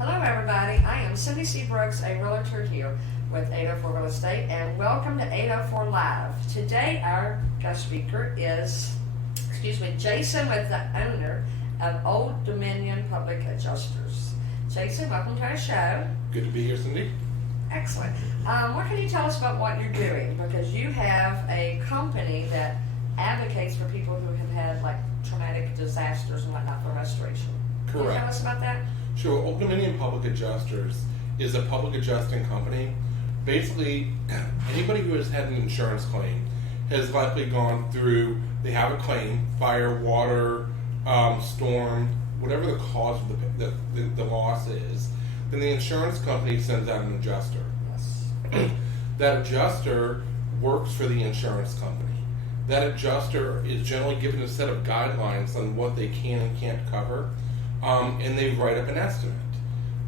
Hello everybody, I am Cindy C. Brooks, a realtor here with 804 Real Estate, and welcome to 804 Live. Today our guest speaker is, Jason, with the owner of Old Dominion Public Adjusters. Jason, welcome to our show. Good to be here, Cindy. Excellent. What can you tell us about what you're doing? Because you have a company that advocates for people who have had like traumatic disasters and whatnot for restoration. Can you tell us about that? Sure. Old Dominion Public Adjusters is a public adjusting company. Basically, anybody who has had an insurance claim has likely gone through, they have a claim, fire, water, storm, whatever the cause of the loss is, then the insurance company sends out an adjuster. Yes. That adjuster works for the insurance company. That adjuster is generally given a set of guidelines on what they can and can't cover. And they write up an estimate.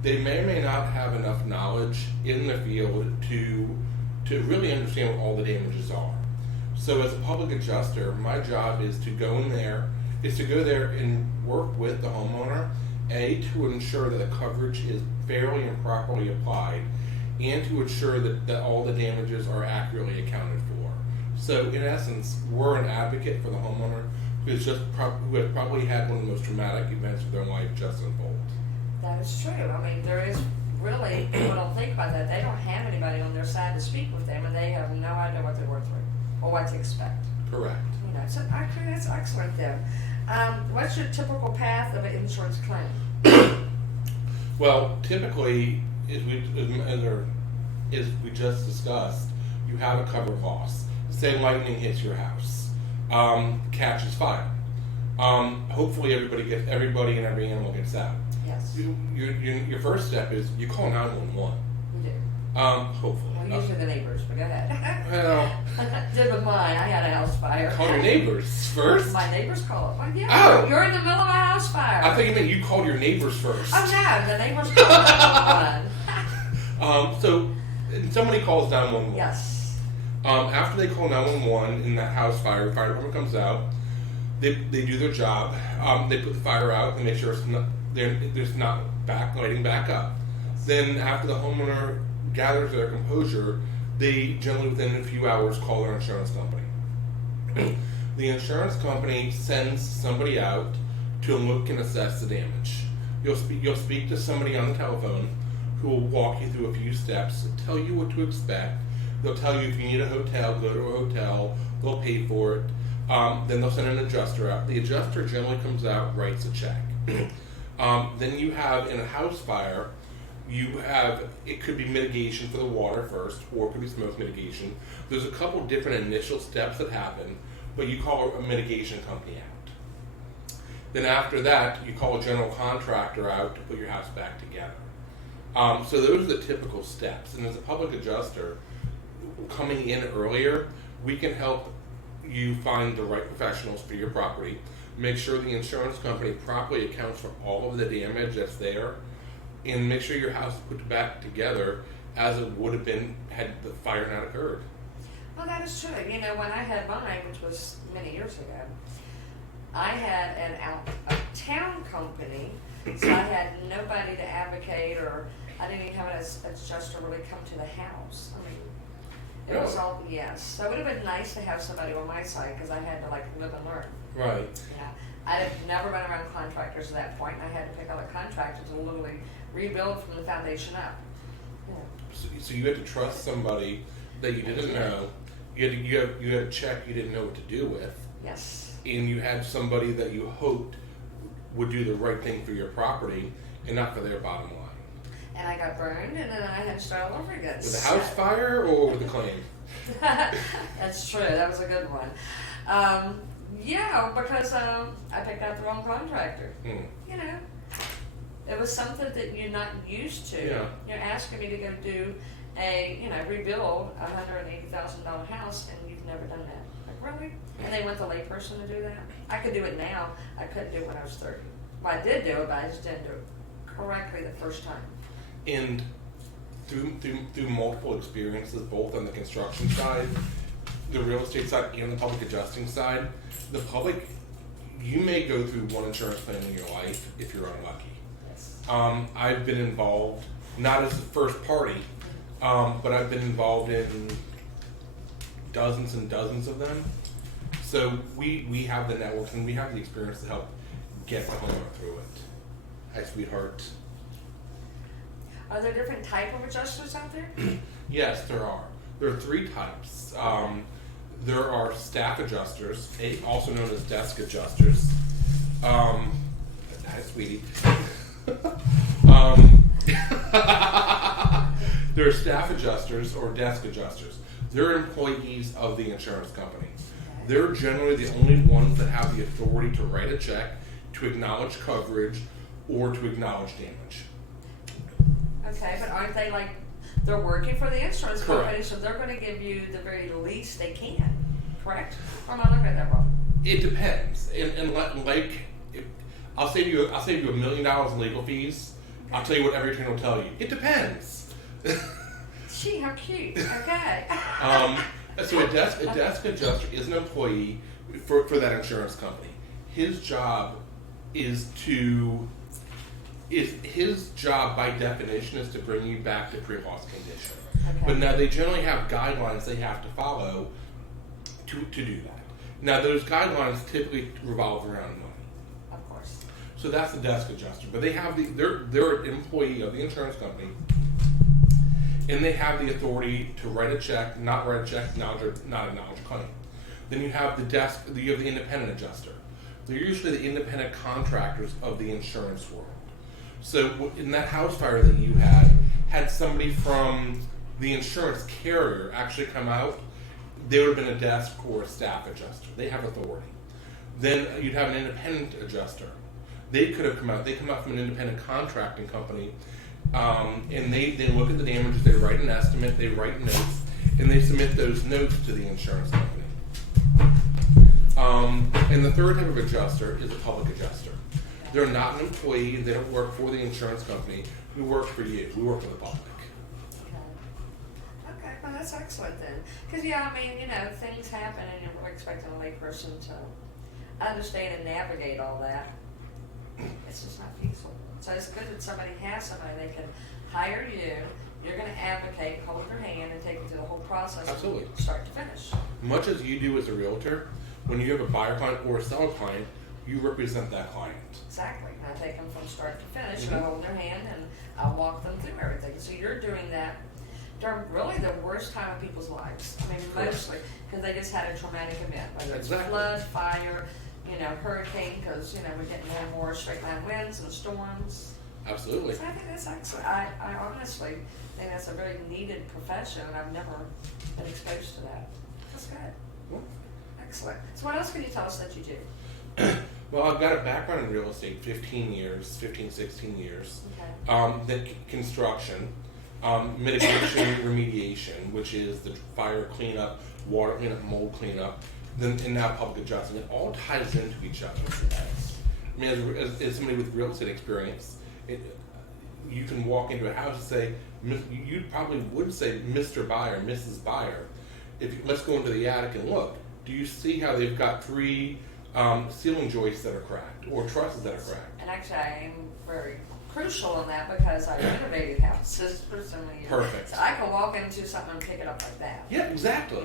They may or may not have enough knowledge in the field to really understand what all the damages are. So as a public adjuster, my job is to go there and work with the homeowner, to ensure that the coverage is fairly and properly applied, and to ensure that all the damages are accurately accounted for. So in essence, we're an advocate for the homeowner who has probably had one of the most traumatic events of their life just unfold. That is true. I mean, there is really, people don't think about that. They don't have anybody on their side to speak with them, and they have no idea what they're going through or what to expect. Correct. You know, so actually, that's excellent then. What's your typical path of an insurance claim? Well, typically, as we just discussed, you have a covered loss. Say lightning hits your house. Catches fire. Hopefully everybody and every animal gets out. Yes. Your first step is you call 911. We do. Hopefully. Well, usually the neighbors, but go ahead. Well, Did with mine. I had a house fire. call your neighbors first. My neighbors call it. Well, yeah. Oh. You're in the middle of a house fire. I think you meant you called your neighbors first. Oh no, the neighbors call 911. So somebody calls 911. Yes. After they call 911 in that house fire, the fire department comes out. They do their job. They put the fire out and make sure there's not lighting back up. Then after the homeowner gathers their composure, they generally within a few hours call their insurance company. The insurance company sends somebody out to look and assess the damage. You'll speak to somebody on the telephone who will walk you through a few steps, tell you what to expect. They'll tell you if you need a hotel, go to a hotel. They'll pay for it. Then they'll send an adjuster out. The adjuster generally comes out, writes a check. Then you have, in a house fire, it could be mitigation for the water first, or it could be smoke mitigation. There's a couple different initial steps that happen, but you call a mitigation company out. Then after that, you call a general contractor out to put your house back together. So those are the typical steps. And as a public adjuster, coming in earlier, we can help you find the right professionals for your property, make sure the insurance company properly accounts for all of the damage that's there, and make sure your house is put back together as it would have been had the fire not occurred. Well, that is true. You know, when I had mine, which was many years ago, I had an out-of-town company, so I had nobody to advocate, or I didn't even have an adjuster really come to the house. I mean, it was all, yes. So it would have been nice to have somebody on my side, because I had to like live and learn. Right. Yeah. I had never been around contractors at that point, and I had to pick out a contractor to literally rebuild from the foundation up. Yeah. So you had to trust somebody that you didn't know. You had a check you didn't know what to do with. Yes. And you had somebody that you hoped would do the right thing for your property and not for their bottom line. And I got burned, and then I had to start all over again. With the house fire or with the claim? That's true. That was a good one. Yeah, because I picked out the wrong contractor. You know, it was something that you're not used to. Yeah. You're asking me to go do rebuild a $180,000 house, and you've never done that. Like, really? And they want the layperson to do that? I could do it now. I couldn't do it when I was 30. Well, I did do it, but I just didn't do it correctly the first time. And through multiple experiences, both on the construction side, the real estate side, and the public adjusting side, the public, you may go through one insurance plan in your life if you're unlucky. Yes. I've been involved, not as the first party, but I've been involved in dozens and dozens of them. So we have the network and we have the experience to help get the homeowner through it. Hi, sweetheart. Are there different type of adjusters out there? Yes, there are. There are 3 types. There are staff adjusters, also known as desk adjusters. Hi, sweetie. There are staff adjusters or desk adjusters. They're employees of the insurance company. They're generally the only ones that have the authority to write a check, to acknowledge coverage, or to acknowledge damage. Okay, but aren't they like, they're working for the insurance Correct. company, so they're going to give you the very least they can, correct? Or am I looking at that wrong? It depends, and like, I'll save you $1 million in legal fees. I'll tell you what every attorney will tell you. It depends. Gee, how cute. Okay. So a desk adjuster is an employee for that insurance company. His job his job by definition is to bring you back to pre-loss condition. Okay. But now they generally have guidelines they have to follow to do that. Now those guidelines typically revolve around money. Of course. So that's the desk adjuster. But they have they're an employee of the insurance company, and they have the authority to write a check, not write a check, not acknowledge a claim. Then you have you have the independent adjuster. They're usually the independent contractors of the insurance world. So in that house fire that you had somebody from the insurance carrier actually come out, they would have been a desk or a staff adjuster. They have authority. Then you'd have an independent adjuster. They could have come out. They come out from an independent contracting company, and they look at the damages. They write an estimate. They write notes, and they submit those notes to the insurance company. And the third type of adjuster is a public adjuster. They're not an employee. They don't work for the insurance company. We work for you. We work for the public. Okay, well that's excellent then. Because I mean, things happen and you're expecting a layperson to understand and navigate all that. It's just not feasible. So it's good that somebody they can hire you. You're going to advocate, hold their hand, and take you through the whole process. Absolutely. From start to finish. Much as you do as a realtor, when you have a buyer client or a seller client, you represent that client. Exactly. I take them from start to finish, I hold their hand, and I'll walk them through everything. So you're doing that during really the worst time of people's lives. I mean, mostly because they just had a traumatic event, whether it's flood, fire, hurricane, because we're getting more and more straight line winds and storms. Absolutely. So I think that's excellent. I honestly think that's a very needed profession, and I've never been exposed to that. That's good. Well, Excellent. So what else can you tell us that you do? Well, I've got a background in real estate, 16 years. Okay. Then construction, mitigation, remediation, which is the fire cleanup, water cleanup, mold cleanup, and now public adjusting. It all ties into each other. I mean, as somebody with real estate experience, you can walk into a house and say, you probably would say, Mr. Buyer, Mrs. Buyer. Let's go into the attic and look. Do you see how they've got 3 ceiling joists that are cracked or trusses that are cracked? And actually, I am very crucial in that because I renovated houses for so many years. Perfect. So I can walk into something and pick it up like that. Yeah, exactly.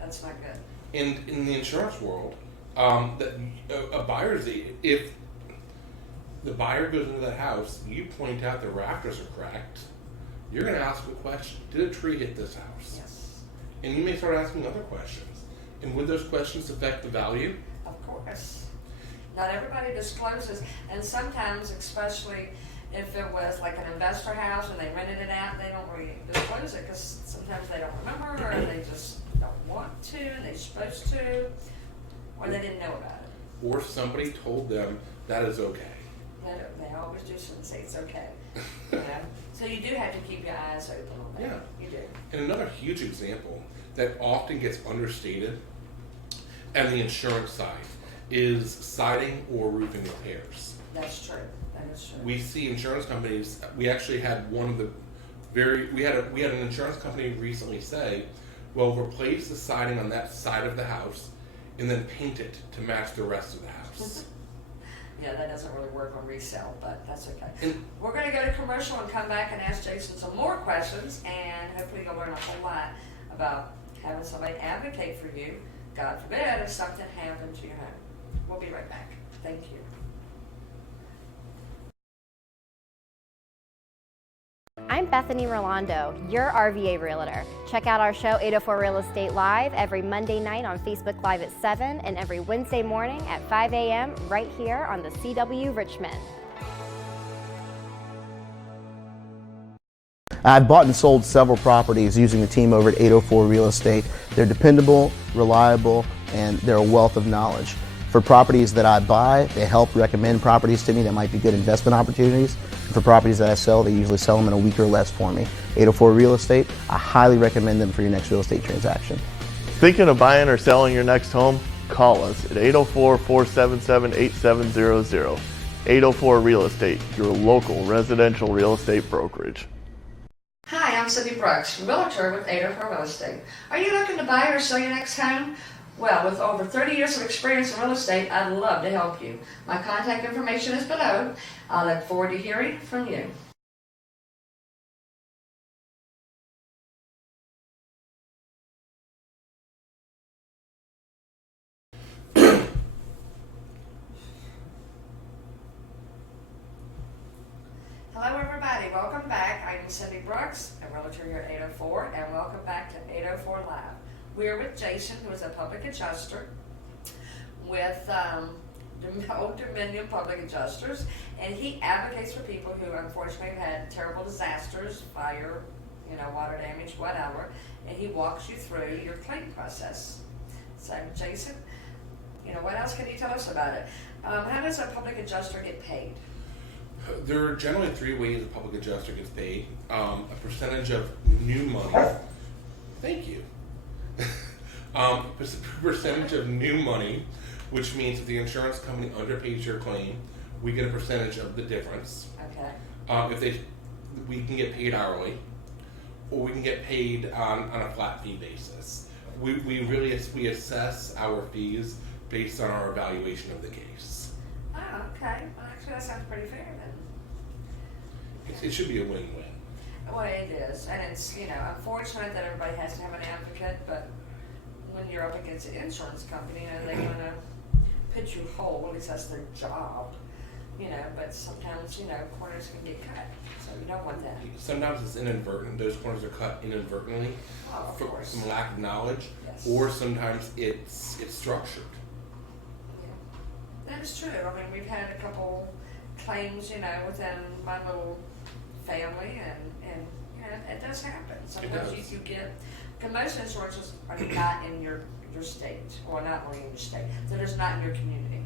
That's not good. And in the insurance world, a buyer's, if the buyer goes into that house, you point out the rafters are cracked, you're going to ask a question. Did a tree hit this house? Yes. And you may start asking other questions. And would those questions affect the value? Of course. Not everybody discloses, and sometimes, especially if it was like an investor house and they rented it out, they don't really disclose it because sometimes they don't remember, or they just don't want to, and they're supposed to, or they didn't know about it. Or somebody told them that is okay. They always do say it's okay. So you do have to keep your eyes open on that. Yeah. You do. And another huge example that often gets understated on the insurance side is siding or roofing repairs. That's true. That is true. We see insurance companies. We actually had we had an insurance company recently say, "Well, replace the siding on that side of the house, and then paint it to match the rest of the house." Yeah, that doesn't really work on resale, but that's okay. And We're going to go to commercial and come back and ask Jason some more questions, and hopefully you'll learn a whole lot about having somebody advocate for you, God forbid, if something happened to your home. We'll be right back. Thank you. I'm Bethany Rolando, your RVA Realtor. Check out our show 804 Real Estate Live every Monday night on Facebook Live at 7 and every Wednesday morning at 5 a.m. right here on the CW Richmond. I've bought and sold several properties using the team over at 804 Real Estate. They're dependable, reliable, and they're a wealth of knowledge. For properties that I buy, they help recommend properties to me that might be good investment opportunities. For properties that I sell, they usually sell them in a week or less for me. 804 Real Estate, I highly recommend them for your next real estate transaction. Thinking of buying or selling your next home? Call us at 804-477-8700. 804 Real Estate, your local residential real estate brokerage. Hi, I'm Cindy Brooks, realtor with 804 Real Estate. Are you looking to buy or sell your next home? Well, with over 30 years of experience in real estate, I'd love to help you. My contact information is below. I look forward to hearing from you. Hello everybody, welcome back. I'm Cindy Brooks, a realtor here at 804, and welcome back to 804 Live. We're with Jason, who is a public adjuster with Old Dominion Public Adjusters, and he advocates for people who unfortunately have had terrible disasters, fire, water damage, whatever, and he walks you through your claim process. So Jason, what else can you tell us about it? How does a public adjuster get paid? there are generally three ways a public adjuster gets paid. A percentage of new money. Thank you. Percentage of new money, which means if the insurance company underpays your claim, we get a percentage of the difference. Okay. We can get paid hourly, or we can get paid on a flat fee basis. We assess our fees based on our evaluation of the case. Oh, okay. Well, actually, that sounds pretty fair then. It should be a win-win. Well, it is, and it's unfortunate that everybody has to have an advocate, but when you're up against an insurance company, they want to put you whole. At least that's their job. But sometimes corners can get cut, so you don't want that. Sometimes it's inadvertent; those corners are cut inadvertently for some lack of knowledge, Yes. or sometimes it's structured. Yeah, that is true. I mean, we've had a couple claims, within my little family, and it does happen. Sometimes does. you get, because most insurances are not in your state, or not only in your state, they're just not in your community.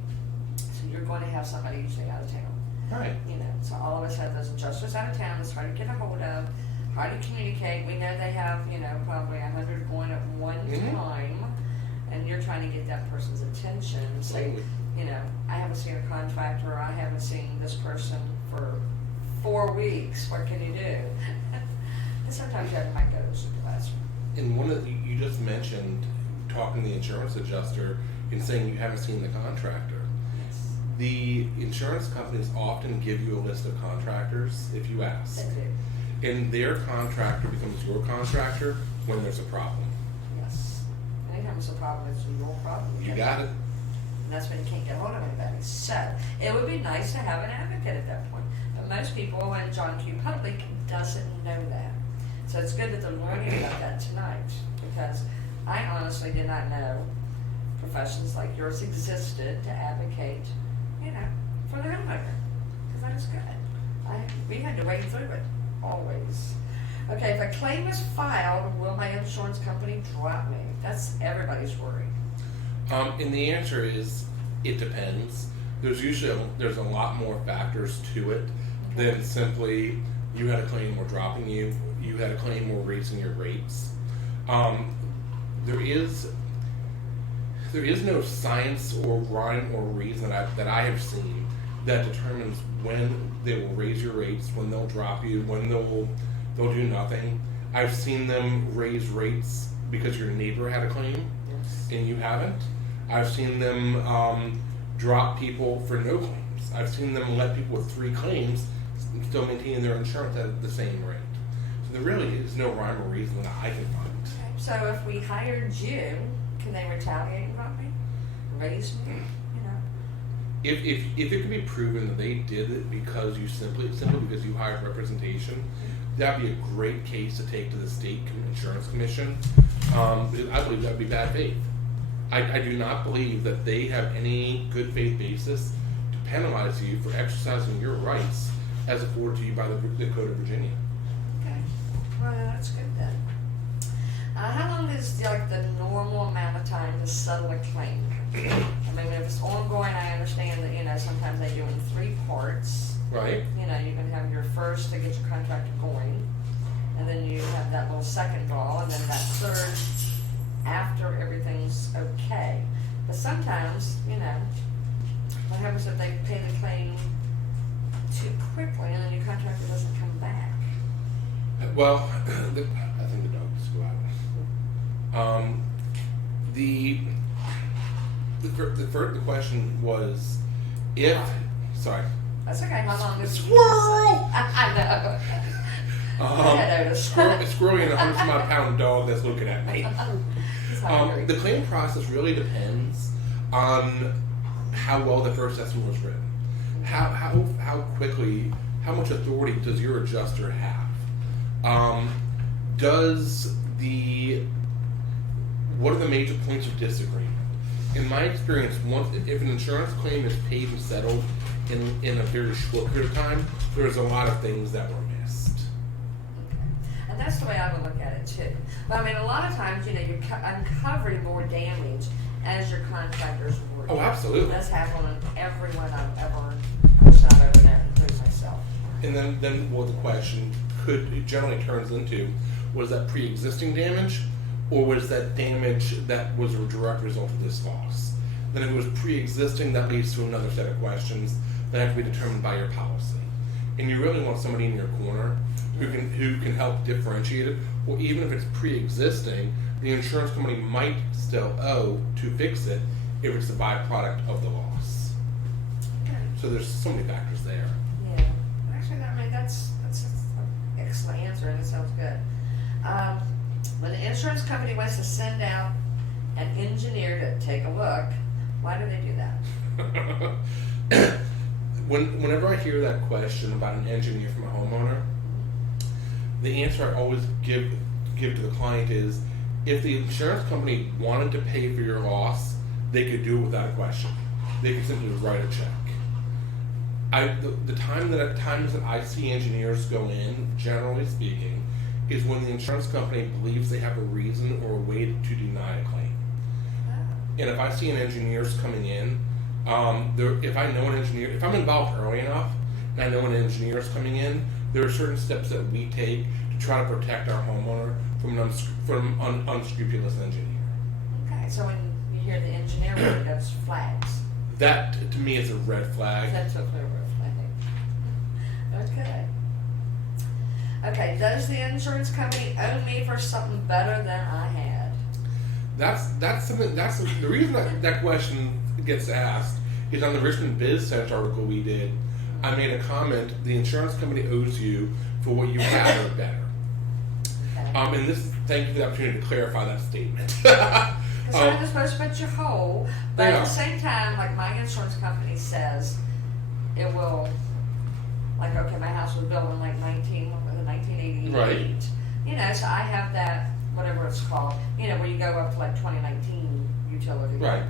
So you're going to have somebody usually out of town. Right. So all of us have those adjusters out of town. It's hard to get a hold of, hard to communicate. We know they have, probably 100 going at one time, and you're trying to get that person's attention and say, I haven't seen a contractor, or I haven't seen this person for 4 weeks. What can you do? And sometimes you have to make those classroom. And one of you just mentioned talking to the insurance adjuster and saying you haven't seen the contractor. Yes. The insurance companies often give you a list of contractors if you ask. They do. And their contractor becomes your contractor when there's a problem. Yes. Anytime it's a problem, it's your problem. You got it. And that's when you can't get hold of anybody. So it would be nice to have an advocate at that point. But most people, and John Q. Public doesn't know that. So it's good that they're learning about that tonight, because I honestly did not know professions like yours existed to advocate, for the homeowner. Because that is good. We had to wade through it, always. Okay, if a claim is filed, will my insurance company drop me? That's everybody's worry. And the answer is, it depends. There's a lot more factors to it than simply you had a claim, we're dropping you. You had a claim, we're raising your rates. There is no science or rhyme or reason that I have seen that determines when they will raise your rates, when they'll drop you, when they'll do nothing. I've seen them raise rates because your neighbor had a claim and you haven't. I've seen them drop people for no claims. claims. I've seen them let people with 3 claims still maintain their insurance at the same rate. So there really is no rhyme or reason that I can find. So if we hired you, can they retaliate about me? Raise me? You know? If it could be proven that they did it because you simply because you hired representation, that'd be a great case to take to the state insurance commission. Because I believe that'd be bad faith. I do not believe that they have any good faith basis to penalize you for exercising your rights as afforded to you by the Code of Virginia. Okay. Well, that's good then. How long is the normal amount of time to settle a claim? I mean, if it's ongoing, I understand that, sometimes they do in 3 parts. Right. You can have your first to get your contract going, and then you have that little second draw, and then that third after everything's okay. But sometimes, what happens if they pay the claim too quickly and then your contractor doesn't come back? Well, I think the dog is go out. The question was if. Sorry. That's okay. How long is Squirrel? I know. Go ahead, Otis. Squirrely and a 100-pound dog that's looking at me. He's hungry. The claim process really depends on how well the first estimate was written. How quickly, how much authority does your adjuster have? What are the major points of disagreement? In my experience, if an insurance claim is paid and settled in a very short period of time, there's a lot of things that were missed. Okay. And that's the way I would look at it too. But I mean, a lot of times, you're uncovering more damage as your contractors work. Oh, absolutely. That's happened on everyone I've ever pushed out over there, including myself. And then what the question generally turns into, was that pre-existing damage, or was that damage that was a direct result of this loss? Then if it was pre-existing, that leads to another set of questions that have to be determined by your policy. And you really want somebody in your corner who can help differentiate it, or even if it's pre-existing, the insurance company might still owe to fix it if it's a byproduct of the loss. Okay. So there's so many factors there. Yeah. Actually, that's an excellent answer, and it sounds good. When the insurance company wants to send out an engineer to take a look, why do they do that? Whenever I hear that question about an engineer from a homeowner, the answer I always give to the client is, if the insurance company wanted to pay for your loss, they could do it without a question. They could simply write a check. The times that I see engineers go in, generally speaking, is when the insurance company believes they have a reason or a way to deny a claim. And if I see an engineer's coming in, if I know an engineer, if I'm involved early enough, and I know an engineer's coming in, there are certain steps that we take to try to protect our homeowner from an unscrupulous engineer. Okay, so when you hear the engineer word, that's flags. That, to me, is a red flag. That's a clear red flag. Okay. Okay, does the insurance company owe me for something better than I had? That's something. That's the reason that question gets asked is on the Richmond Biz Sense article we did. I made a comment: the insurance company owes you for what you had or better. Okay. And thank you for the opportunity to clarify that statement. Because I'm just supposed to put you whole, but Yeah. at the same time, like my insurance company says, it will. Like, okay, my house was built in like 1988. Right. So I have that, whatever it's called, where you go up to like 2019 utility, Right.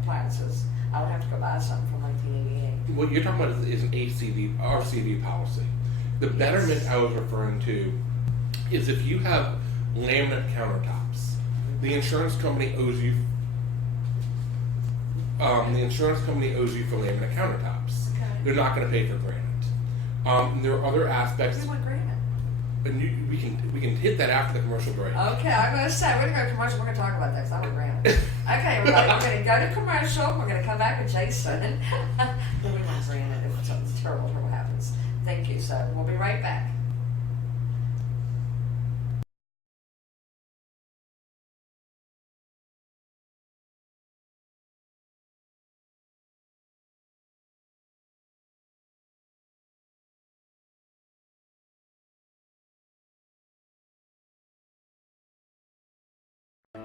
Appliances. I would have to go buy something from 1988. What you're talking about is an RCV policy. The betterment I was referring to is if you have laminate countertops, the insurance company owes you. The insurance company owes you for laminate countertops. Okay. They're not going to pay for granite. There are other aspects, We want granite. and we can hit that after the commercial break. Okay, I'm going to say, we're going to go to commercial, we're going to talk about that, because I want granite. Okay, everybody, we're going to go to commercial, we're going to come back with Jason, and then we want granite if something terrible happens. Thank you, so we'll be right back.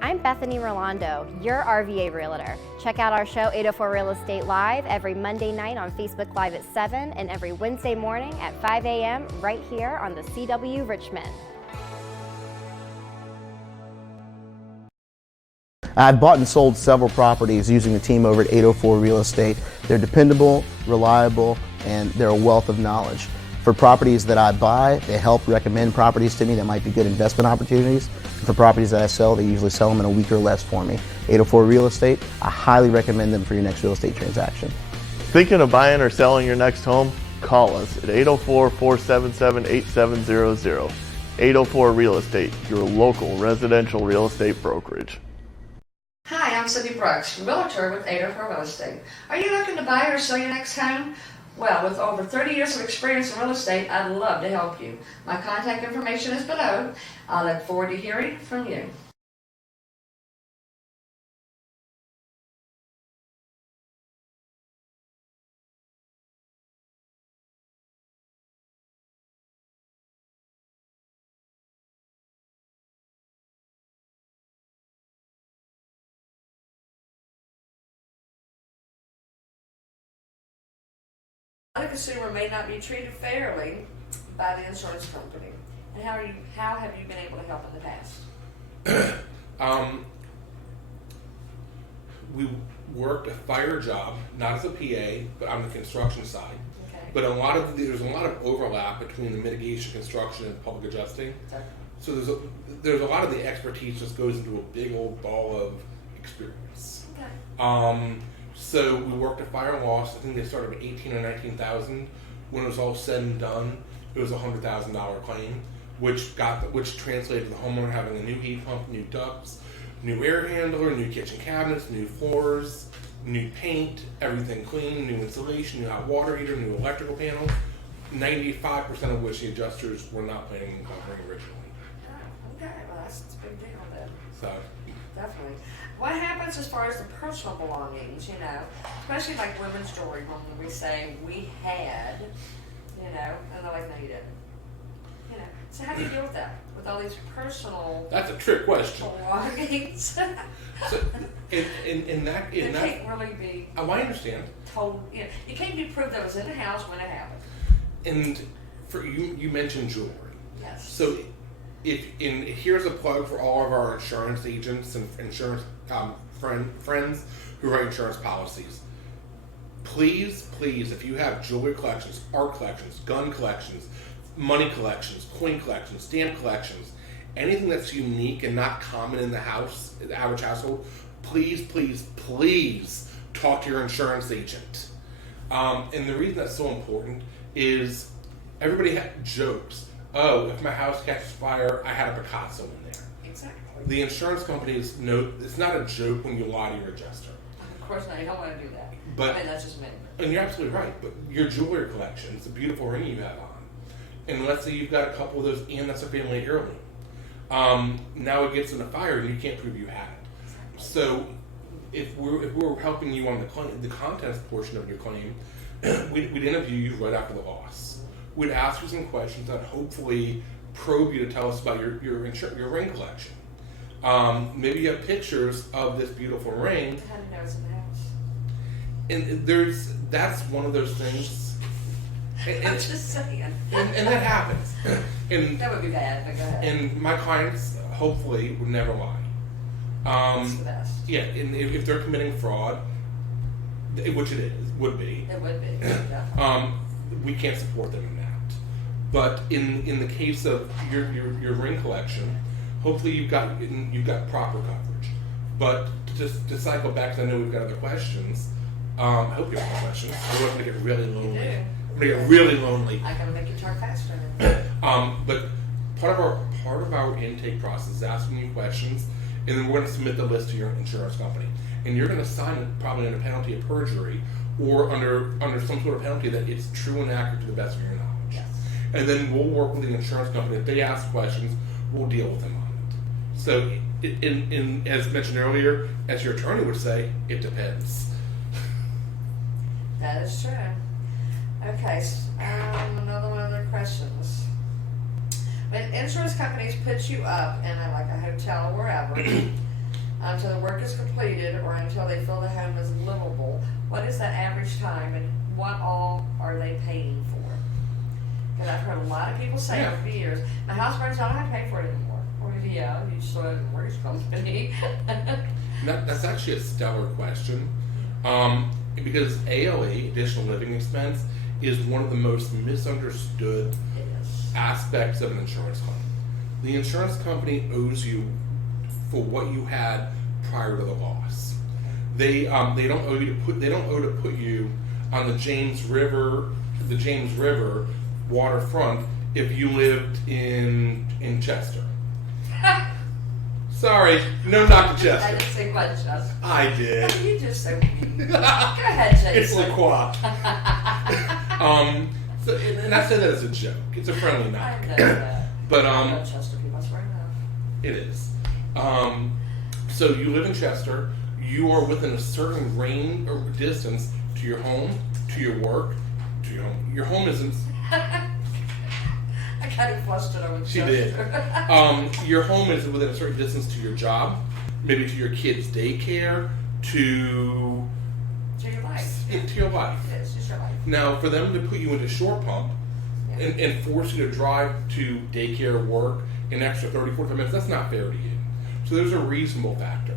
I'm Bethany Rolando, your RVA Realtor. Check out our show 804 Real Estate Live every Monday night on Facebook Live at 7 and every Wednesday morning at 5 a.m. right here on the CW Richmond. I've bought and sold several properties using the team over at 804 Real Estate. They're dependable, reliable, and they're a wealth of knowledge. For properties that I buy, they help recommend properties to me that might be good investment opportunities. For properties that I sell, they usually sell them in a week or less for me. 804 Real Estate, I highly recommend them for your next real estate transaction. Thinking of buying or selling your next home? Call us at 804-477-8700. 804 Real Estate, your local residential real estate brokerage. Hi, I'm Cindy Brooks, realtor with 804 Real Estate. Are you looking to buy or sell your next home? Well, with over 30 years of experience in real estate, I'd love to help you. My contact information is below. I look forward to hearing from you. A consumer may not be treated fairly by the insurance company. And how have you been able to help in the past? We worked a fire job, not as a PA, but on the construction side. Okay. But there's a lot of overlap between the mitigation, construction, and public adjusting. Okay. So there's a lot of the expertise just goes into a big old ball of experience. Okay. So we worked a fire loss. I think they started at 18 or 19,000. When it was all said and done, it was a $100,000 claim, which translated to the homeowner having a new heat pump, new ducts, new air handler, new kitchen cabinets, new floors, new paint, everything clean, new insulation, new hot water heater, new electrical panel. 95% of which the adjusters were not planning on covering originally. Oh, okay, well that's a big deal then. So. Definitely. What happens as far as the personal belongings, especially like women's jewelry, when we say we had, and they're like, no, you didn't. So how do you deal with that? With all these personal That's a trick question. belongings? So, in that, can't really be oh, I understand. told, it can't be proved that it was in the house when it happened. And for you mentioned jewelry. Yes. So here's a plug for all of our insurance agents and insurance friends who write insurance policies. Please, if you have jewelry collections, art collections, gun collections, money collections, coin collections, stamp collections, anything that's unique and not common in the average household, please talk to your insurance agent. And the reason that's so important is everybody jokes. Oh, if my house catches fire, I had a Picasso in there. Exactly. The insurance companies know it's not a joke when you lie to your adjuster. Of course not. You don't want to do that. But, that's just me. And you're absolutely right. But your jewelry collection, it's a beautiful ring you have on. And let's say you've got a couple of those, and that's a family heirloom. Now it gets in a fire, and you can't prove you had it. Exactly. So if we're helping you on the contents portion of your claim, we'd interview you right after the loss. We'd ask you some questions that hopefully probe you to tell us about your ring collection. Maybe you have pictures of this beautiful ring. How do you know it's in the house? And that's one of those things. I'm just saying. And that happens. And that would be bad, but go ahead. And my clients hopefully would never lie. That's the best. Yeah, and if they're committing fraud, which would be. It would be. Definitely. We can't support them in that. But in the case of your ring collection, hopefully you've got proper coverage. But to cycle back, because I know we've got other questions. I hope you have other questions. I don't want to get really lonely. You do. I'm gonna get really lonely. I gotta make you talk faster. But part of our intake process is asking you questions, and then we're going to submit the list to your insurance company, and you're going to sign it probably under penalty of perjury or under some sort of penalty that it's true and accurate to the best of your knowledge. Yes. And then we'll work with the insurance company. If they ask questions, we'll deal with them on it. So, as mentioned earlier, as your attorney would say, it depends. That is true. Okay, another one of their questions. When insurance companies put you up in like a hotel or wherever, until the work is completed or until they feel the home is livable, what is that average time and what all are they paying for? Because I've heard a lot of people say over the years, my house burns down, I don't have to pay for it anymore. Or yeah, you still have a mortgage company. That's actually a stellar question. Because ALE, additional living expense, is one of the most misunderstood aspects of an insurance claim. The insurance company owes you for what you had prior to the loss. They don't owe to put you on the James River waterfront if you lived in Chester. Sorry, no knock to Chester. I didn't say much, Chester. I did. You just so mean. Go ahead, Jason. It's La Croix. And I say that as a joke. It's a friendly knock. I know that. But I love Chester people, that's right enough. it is. So you live in Chester. You are within a certain range or distance to your home, to your work, to your home. Your home isn't. I kind of flustered over She Chester. did. Your home is within a certain distance to your job, maybe to your kid's daycare, to your life. to your life. It is, just your life. Now, for them to put you into short pump and force you to drive to daycare, work an extra 30, 45 minutes, that's not fair to you. So there's a reasonable factor.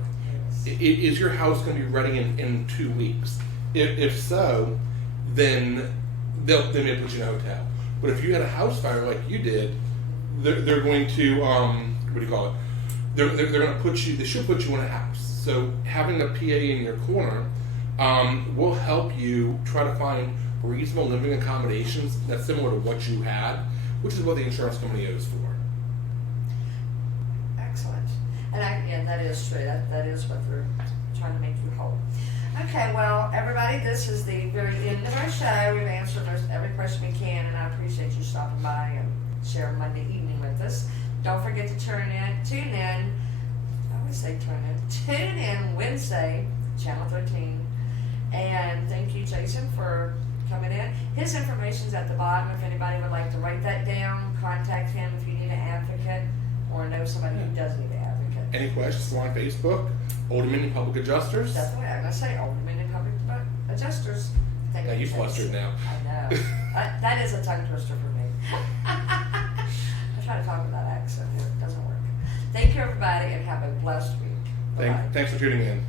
Is your house going to be ready in 2 weeks? If so, then they may put you in a hotel. But if you had a house fire like you did, they're going to what do you call it? They're going to put you. They should put you in a house. So having a PA in your corner will help you try to find reasonable living accommodations that's similar to what you had, which is what the insurance company owes for. Excellent. And that is true. That is what they're trying to make you whole. Okay, well, everybody, this is the very end of our show. We've answered every question we can, and I appreciate you stopping by and sharing Monday evening with us. Don't forget to tune in. I always say tune in Wednesday, Channel 13. And thank you, Jason, for coming in. His information's at the bottom. If anybody would like to write that down, contact him if you need an advocate or know somebody who does need an advocate. Any questions? We're on Facebook, Old Dominion Public Adjusters. Definitely, I'm going to say Old Dominion Public Adjusters. Thank Now you, you Jason. flustered now. I know. That is a tongue twister for me. I try to talk with that accent. It doesn't work. Thank you, everybody, and have a blessed week. Bye-bye. Thanks for tuning in.